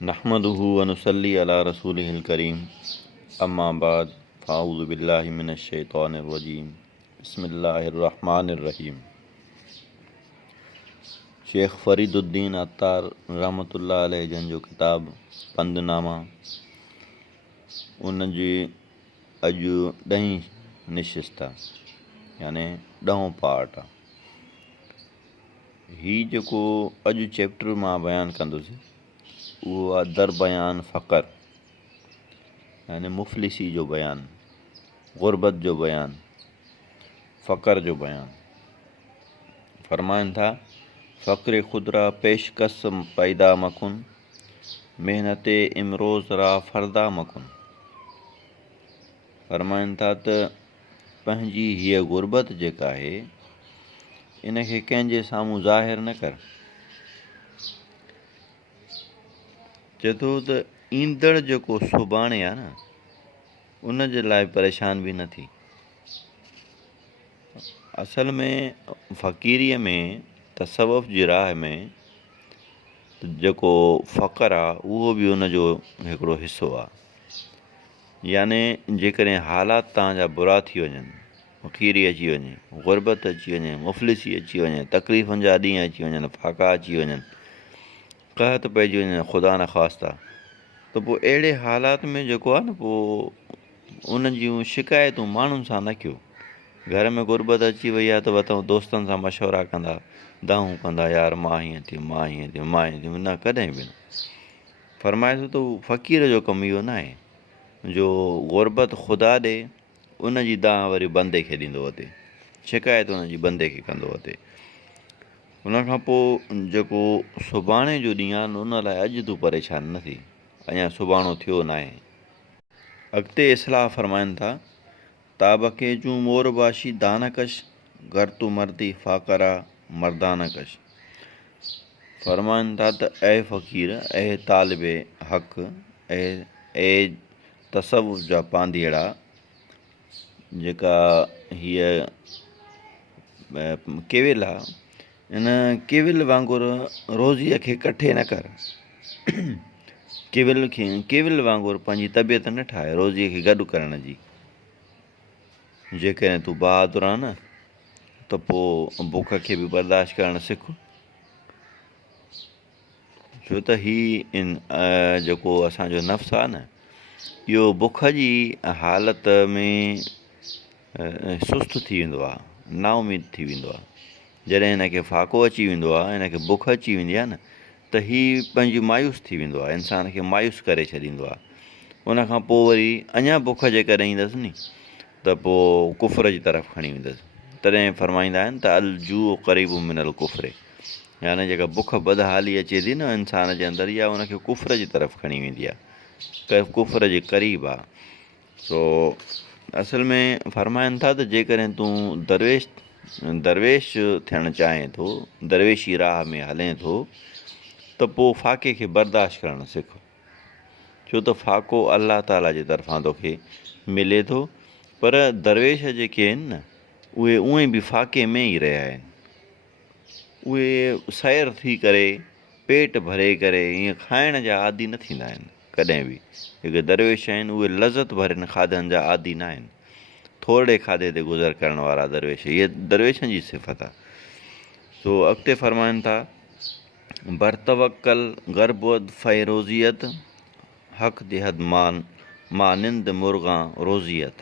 नहमदुहु व नुसल्ली अला रसूलिहिल करीम अम्मा बाद फ़ाऊज़ु बिल्लाहि मिनश शैतानिर रजीम बिस्मिल्लाहिर रहमानिर रहीम। शेख फरीदुद्दीन अत्तार रहमतुल्लाह अलैह जन जो किताब पंदनामा उन जी अॼु 10हीं निशिस्त आहे, याने 10हों पार्ट आहे। हीउ जेको अॼु चैप्टर मां बयानु कंदुसि उहो आहे दर बयान फ़क़र, यानी मुफ़लिसी जो बयानु, ग़ुरबत जो बयानु, फ़क़र जो बयानु। फरमाइनि था फ़क़्र खुदरा पेशकस पैदा मकुन, मेहनत इमरोज़ रा फ़रदा मकुन। फरमाइनि था त पंहिंजी हीअ ग़ुरबत जेका आहे इनखे कंहिंजे साम्हूं ज़ाहिर न कर। चए थो त ईंदड़ जेको सुभाणे आहे न उन जे लाइ परेशान बि न थी। असल में फ़क़ीरीअ में तसव्वुफ़ जी राह में जेको फ़क़्र आहे उहो बि उन जो हिकिड़ो हिसो आहे। याने जेकॾहिं हालात तव्हांजा बुरा थी वञनि, फ़क़ीरी अची वञे, ग़ुरबत अची वञे, मुफ़लिसी अची वञे, तकलीफ़ुनि जा ॾींहं अची वञनि, फाका अची वञनि, क़हत पइजी वञे, ख़ुदा न ख़्वास्ता, त पोइ अहिड़े हालात में जेको आहे न पोइ उन जूं शिकायतूं माण्हुनि सां न कयो। घर में ग़ुरबत अची वई आहे त वतऊं दोस्तनि सां मशवरा कंदा, दाहूं कंदा, यार मां हीअं थी, मां हीअं थी, मां हीअं थी, न कॾहिं बि न। फरमाए थो त फ़क़ीर जो कमु इहो न आहे जो ग़ुरबत ख़ुदा ॾे उन जी दाह वरी बंदे खे ॾींदो अचे, शिकायत उन जी बंदे खे कंदो अचे। उन खां पोइ जेको सुभाणे जो ॾींहुं आहे न उन लाइ अॼु तूं परेशान न थी, अञा सुभाणो थियो न आहे। अॻिते इस्लाह फरमाइनि था ताबके जूं मोरबाशी दानकश घर तू मर्दी फ़ाक़रा मर्दानकश। फरमाइनि था त ऐं फ़क़ीर, ऐं तालिबे हक़, ऐं तसव्वुफ़ जा पांधीड़ा, जेका हीअ केविल आहे, इन केविल वांगुरु रोज़ीअ खे कठे न कर। केविल वांगुरु पंहिंजी तबियत न ठाहे रोज़ीअ खे गॾु करण जी। जेकॾहिं तूं बहादुर आहे न त पोइ बुख खे बि बर्दाश्त करणु सिख। छो त जेको असांजो नफ़्स आहे न इहो बुख जी हालत में सुस्त थी वेंदो आहे, नाउमीद थी वेंदो आहे। जॾहिं हिनखे फ़ाक़ो अची वेंदो आहे, हिनखे बुख अची वेंदी आहे न त हीउ पंहिंजी मायूस थी वेंदो आहे, इंसान खे मायूस करे छॾींदो आहे। उन खां पोइ वरी अञा बुख जेकॾहिं ईंदसि नी त पोइ कुफ़र जी तरफ़ खणी वेंदसि। तॾहिं फरमाईंदा आहिनि त अल जू क़रीबु मिनल कुफ़रे, यानी जेका बुख बदहाली अचे थी न इंसान जे अंदरि, इहा उनखे कुफ़र जी तरफ़ खणी वेंदी आहे, कुफ़र जे क़रीब आहे। सो असल में फरमाइनि था त जेकॾहिं तूं दरवेश थियणु चाहें थो, दरवेशी राह में हलें थो, त पोइ फ़ाक़े खे बर्दाश्त करणु सिख। छो त फ़ाक़ो अलाह ताला जे तरफ़ां तोखे मिले थो, पर दरवेश जेके आहिनि न उहे उहे बि फ़ाक़े में ई रहिया आहिनि। उहे सैर थी करे, पेट भरे करे ईअं खाइण जा आदी न थींदा आहिनि कॾहिं बि। जेके दरवेश आहिनि उहे लज़त भरियलु खाधनि जा आदी न आहिनि, थोरे खाधे ते गुज़र करण वारा दरवेश, इहे दरवेशनि जी सिफ़त आहे। सो अॻिते फरमाइनि था बरतवकल गर्बुद फ़ैरोज़ियत हक़ दिहद मानिंद मुर्गा रोज़ियत।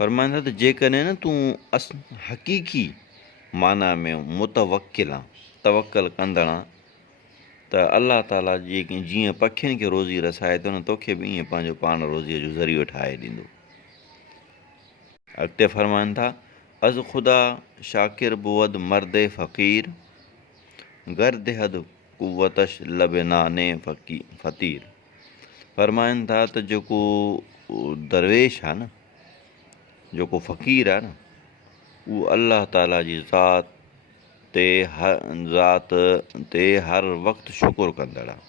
फरमाइनि था त जेकॾहिं न तूं हक़ीक़ी माना में मुतवक्किल आहे, तवक्कल कंदड़ आहे, त अलाह ताला जीअं पखियुनि खे रोज़ी रसाए थो न तोखे बि ईअं पंहिंजो पाण रोज़ीअ जो ज़रियो ठाहे ॾींदो। अॻिते फरमाइनि था अज़ ख़ुदा शाकिर बुअद मर्दे फ़क़ीर घर देहद कुवतश लबनाने फ़तीर। फरमाइनि था त जेको दरवेश आहे न, जेको फ़क़ीर आहे न, उहो अलाह ताला जी ज़ात ते हर वक़्तु शुकुरु कंदड़ आहे।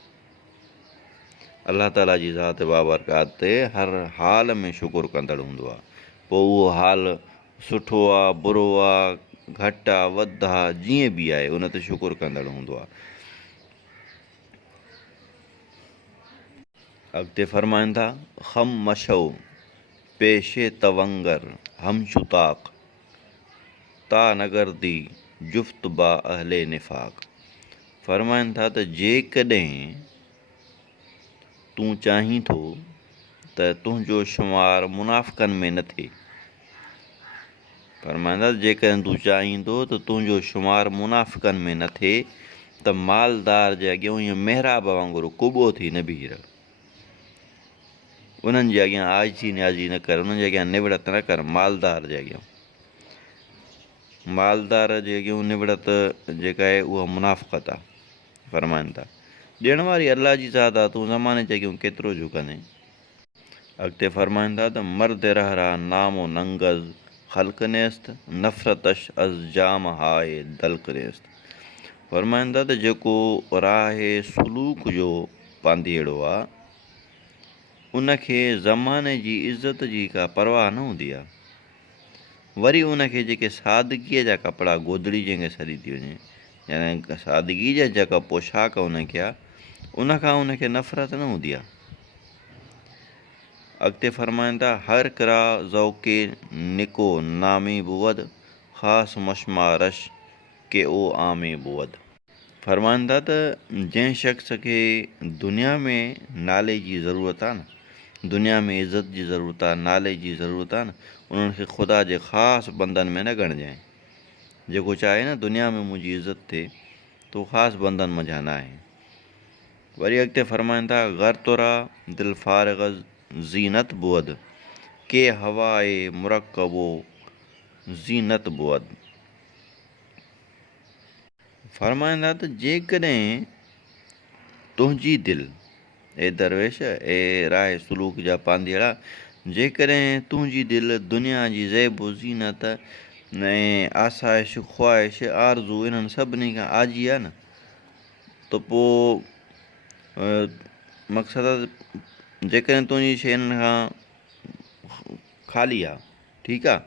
अलाह ताला जी ज़ात बाबरकात ते हर हाल में शुकुरु कंदड़ हूंदो आहे। पोइ उहो हाल सुठो आहे, बुरो आहे, घटि आहे, वधि आहे, जीअं बि आहे उन ते शुकुरु कंदड़ हूंदो आहे। अॻिते फ़रमाइनि था, हम मशो पेशे तवंगर हम शुताक ता नगरदी जुफ़्त बा अहले निफ़ाक़। फ़रमाइनि था त जेकॾहिं तूं चाहीं थो त तुंहिंजो शुमार मुनाफ़िक़नि में न थिए, फ़रमाईंदा जेकॾहिं तूं चाहींदो त तुंहिंजो शुमार मुनाफ़िक़नि में न थिए त मालदार जे अॻियां ईअं महिराब वांगुरु कुॿो थी न बीह रह, उन्हनि जे अॻियां आजी न्याजी न कर, उन्हनि जे अॻियां निवड़त न कर। मालदार जे अॻियां, मालदार जे अॻियां निवड़त जेका आहे उहा मुनाफ़िक़त आहे। फ़रमाइनि था ॾियण वारी अलाह जी ज़ात आहे, तूं ज़माने जे अॻियां केतिरो झुकंदे। अॻिते फ़रमाइनि था त मर्द रहरा नामो नंगज़ ख़ल्क़ नेस्त नफ़रतश अज़ जाम हाए दल्क नेस्त। फ़रमाइनि था त जेको राहे सुलूक जो पांधीअड़ो आहे, उनखे ज़माने जी इज़त जी का परवाह न हूंदी आहे। वरी उनखे जेके सादगीअ जा कपिड़ा, गोदड़ी जंहिंखे सॾी थी वञे, यानी सादगी जा जेका पोशाक उनखे आहे, उनखां उनखे नफ़रत न हूंदी आहे। अॻिते फ़रमाइनि था हर किरा ज़ौक़े निको नामी बुवद ख़ासि मशमारश के ओ आमे बुवद। फ़रमाइनि था त जंहिं शख़्स खे दुनिया में नाले जी ज़रूरत आहे न, दुनिया में इज़त जी ज़रूरत आहे, नाले जी ज़रूरत आहे न, उन्हनि खे ख़ुदा जे ख़ासि बंदनि में न ॻणजांइ। जेको चाहे न दुनिया में मुंहिंजी इज़त थिए त उहो ख़ासि बंदनि मंझां न आहे। वरी अॻिते फ़रमाइनि था ग़र तुरा दिल फ़ारिग़ ज़ीनत बुअद के हवाए मुरकबो ज़ीनत बुअद। फ़रमाइनि था त जेकॾहिं तुंहिंजी दिलि, ए दरवेश ए राह सुलूक जा पांधीअड़ा, जेकॾहिं तुंहिंजी दिलि दुनिया जी ज़ैब ज़ीनत ऐं आसाइश ख़्वाहिश आरज़ू इन्हनि सभिनी खां आजी आहे न, त पोइ मक़सदु आहे जेकॾहिं तुंहिंजी शइ इन्हनि खां ख़ाली आहे, ठीकु आहे,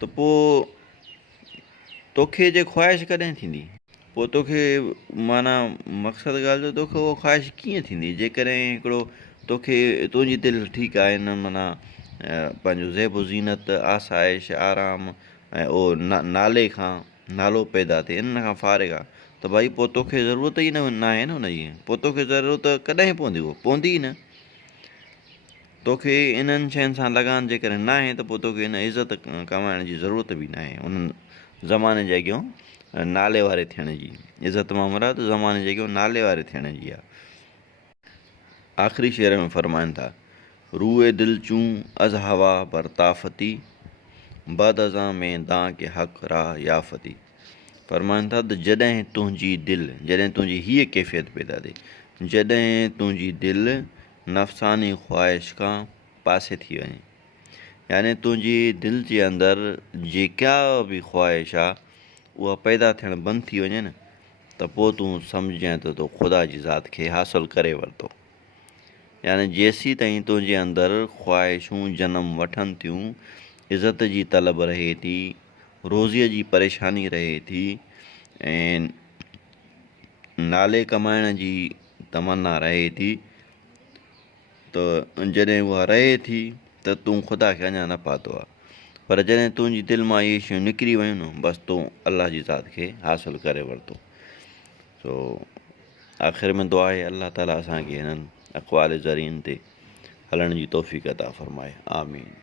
त पोइ तोखे जे ख़्वाहिश कॾहिं थींदी? पोइ तोखे माना मक़सदु ॻाल्हि जो तोखे उहा ख़्वाहिश कीअं थींदी जेकॾहिं हिकिड़ो तोखे तुंहिंजी दिलि ठीकु आहे न, माना पंहिंजो ज़ैब ज़ीनत आसाइश आराम ऐं उहो नाले खां नालो पैदा थिए, इन खां फ़ारिग़ आहे, त भई पोइ तोखे ज़रूरत ई न आहे न हुनजी, पोइ तोखे ज़रूरत कॾहिं पवंदी? उहो पवंदी ई न। तोखे इन्हनि शयुनि सां लॻान जेकॾहिं न आहे त पोइ तोखे इन इज़त कमाइण जी ज़रूरत बि न आहे, उन्हनि ज़माने जे अॻियां नाले वारे थियण जी। इज़त मां मुराद ज़माने जे अॻियां नाले वारे थियण जी आहे। आख़िरी शेर में फ़रमाइनि था रूए दिलि चूं अज़ हवा बरताफ़ती बद अज़ां में दां के हक़ राह याफ़ती। फ़रमाइनि था त जॾहिं तुंहिंजी दिलि, जॾहिं तुंहिंजी हीअ कैफ़ियत पैदा थिए, जॾहिं तुंहिंजी दिलि नफ़सानी ख़्वाहिश खां पासे थी वञे, यानी तुंहिंजी दिलि जे अंदरि जेका बि ख़्वाहिश आहे उहा पैदा थियणु बंदि थी वञे न, त पोइ तूं सम्झजांइ त तो ख़ुदा जी ज़ात खे हासिलु करे वरितो। यानी जेसीं ताईं तुंहिंजे अंदरि ख़्वाहिशूं जनमु वठनि थियूं, इज़त जी तलब रहे थी, रोज़ीअ जी परेशानी रहे थी, ऐं नाले कमाइण जी तमन्ना रहे थी, त जॾहिं उहा रहे थी त तूं ख़ुदा खे अञा न पातो आहे। पर जॾहिं तुंहिंजी दिलि मां इहे शयूं निकिरी वियूं न, बसि तूं अलाह जी ज़ात खे हासिलु करे वरितो। सो आख़िर में दुआ आहे अलाह ताला असांखे हिननि अक़वाल ज़रीअनि ते हलण जी तौफ़ीक़ अता फ़रमाए। आमीन।